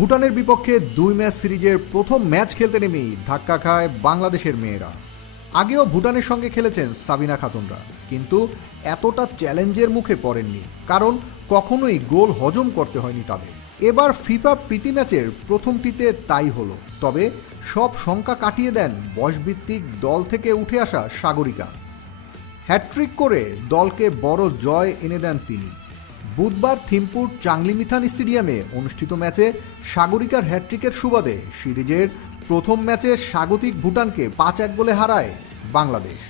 ভুটানের বিপক্ষে 2 ম্যাচ সিরিজের প্রথম ম্যাচ খেলতে নেমেই ধাক্কা খায় বাংলাদেশের মেয়েরা। আগেও ভুটানের সঙ্গে খেলেছেন সাবিনা খাতুনরা, কিন্তু এতটা চ্যালেঞ্জের মুখে পড়েননি, কারণ কখনোই গোল হজম করতে হয়নি তাদের। এবার ফিফা প্রীতি ম্যাচের প্রথমটিতে তাই হলো। তবে সব শঙ্কা কাটিয়ে দেন বয়সভিত্তিক দল থেকে উঠে আসা সাগরিকা। হ্যাটট্রিক করে দলকে বড় জয় এনে দেন তিনি। বুধবার থিম্পুর চাংলিমিথান স্টেডিয়ামে অনুষ্ঠিত ম্যাচে সাগরিকার হ্যাটট্রিকের সুবাদে সিরিজের প্রথম ম্যাচে স্বাগতিক ভুটানকে 5-1 গোলে হারায় বাংলাদেশ।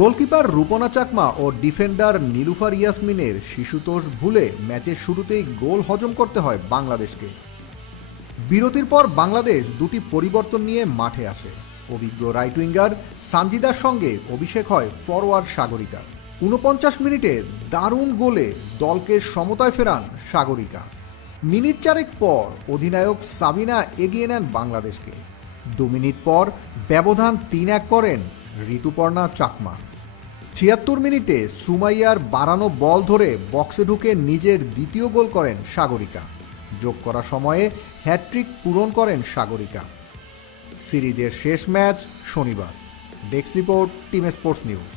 গোলকিপার রূপনা চাকমা ও ডিফেন্ডার নীলুফার ইয়াসমিনের শিশুতোষ ভুলে ম্যাচের শুরুতেই গোল হজম করতে হয় বাংলাদেশকে। বিরতির পর বাংলাদেশ দুটি পরিবর্তন নিয়ে মাঠে আসে। অভিজ্ঞ রাইট উইঙ্গার সানজিদার সঙ্গে অভিষেক হয় ফরওয়ার্ড সাগরিকা। 49 মিনিটে দারুণ গোলে দলকে সমতায় ফেরান সাগরিকা। মিনিট 4 পর অধিনায়ক সাবিনা এগিয়ে নেন বাংলাদেশকে। 2 মিনিট পর ব্যবধান 3-1 করেন ঋতুপর্ণা চাকমা। 76 মিনিটে সুমাইয়ার বাড়ানো বল ধরে বক্সে ঢুকে নিজের দ্বিতীয় গোল করেন সাগরিকা। যোগ করা সময়ে হ্যাটট্রিক পূরণ করেন সাগরিকা। সিরিজের শেষ ম্যাচ শনিবার। Desk report, team sports news.